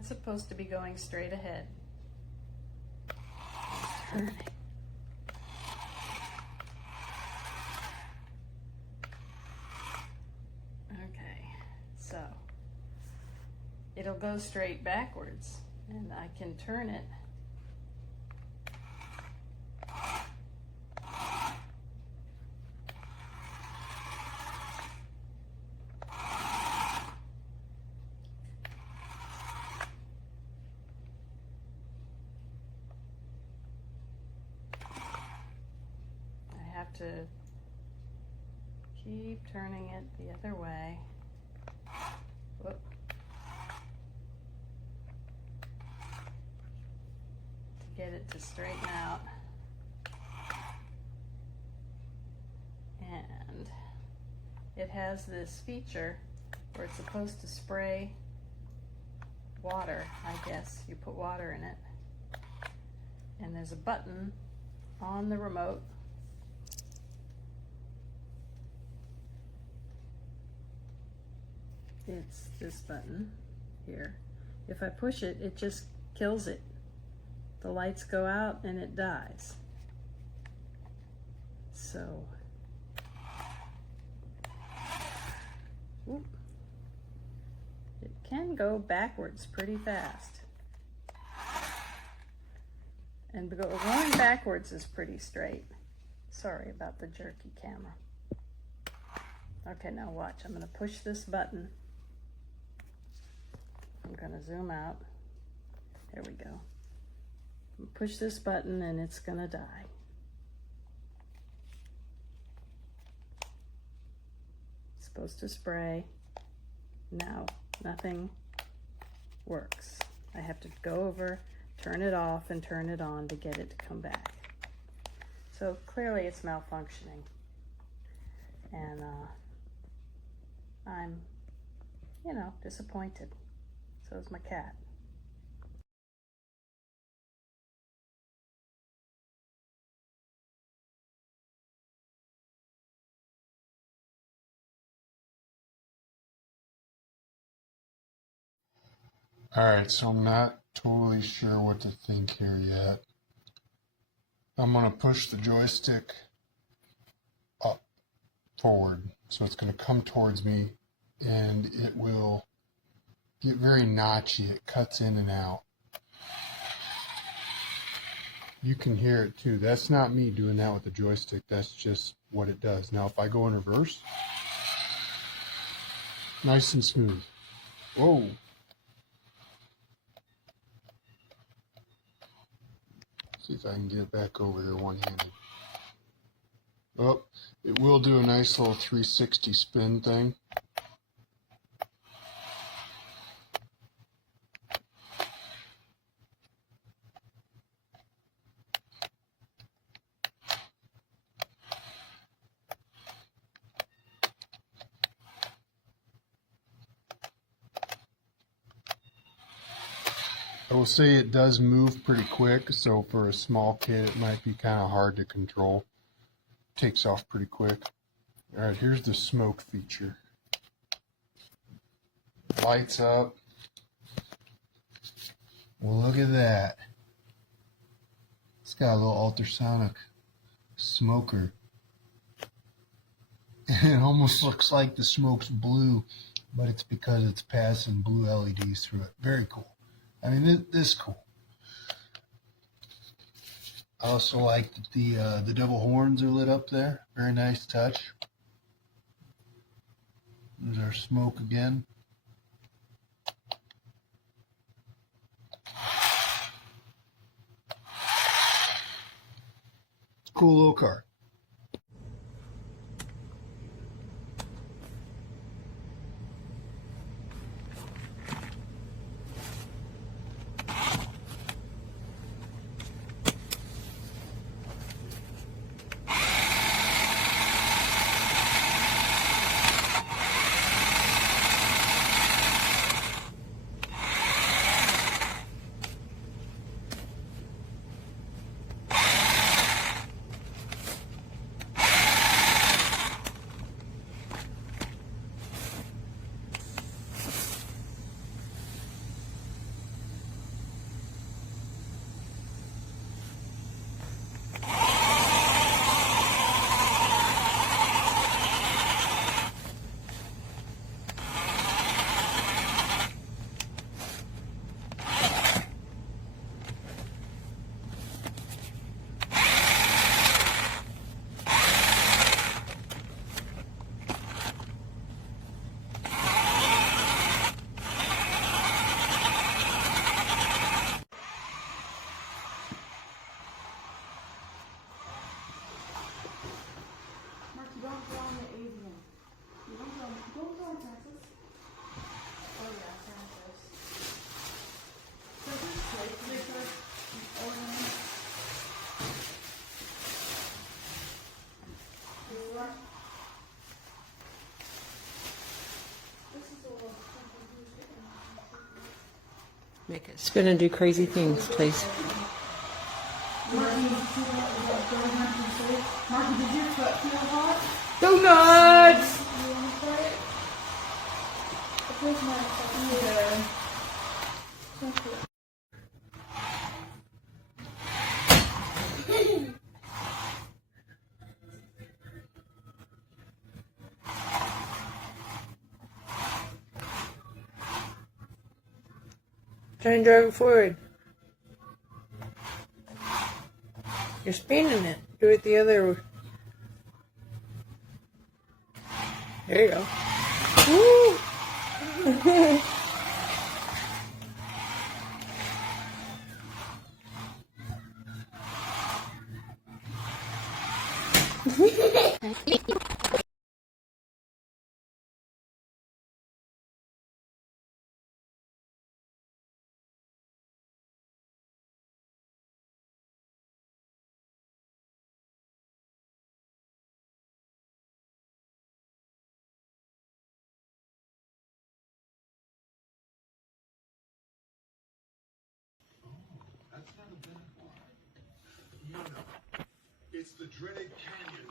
That's supposed to be going straight ahead. Turn it. Okay, so it'll go straight backwards, and I can turn it. To keep turning it the other way. Whoop. To get it to straighten out. And it has this feature where it's supposed to spray water, I guess. You put water in it. And there's a button on the remote. It's this button here. If I push it, it just kills it. The lights go out and it dies. So, whoop, it can go backwards pretty fast. And going backwards is pretty straight. Sorry about the jerky camera. Okay, now watch. I'm going to push this button. I'm going to zoom out. There we go. Push this button and it's going to die. It's supposed to spray. Now, nothing works. I have to go over, turn it off, and turn it on to get it to come back. So clearly it's malfunctioning. And I'm, disappointed. So is my cat. Alright, so I'm not totally sure what to think here yet. I'm going to push the joystick up, forward, so it's going to come towards me, and it will get very notchy. It cuts in and out. You can hear it too. That's not me doing that with the joystick. That's just what it does. Now if I go in reverse, nice and smooth. Whoa. See if I can get it back over here one-handed. Oh, it will do a nice little 360 spin thing. I will say it does move pretty quick, so for a small kid it might be kind of hard to control. Takes off pretty quick. Alright, here's the smoke feature. Lights up. Well, look at that. It's got a little ultrasonic smoker. And it almost looks like the smoke's blue, but it's because it's passing blue LEDs through it. Very cool. I mean, this is cool. I also like that the double horns are lit up there. Very nice touch. There's our smoke again. Cool little car. Make it spin and do crazy things, please. Donuts! Try and drive it forward. You're spinning it. Do it the other way. There you go. Woo! It's the dreaded canyon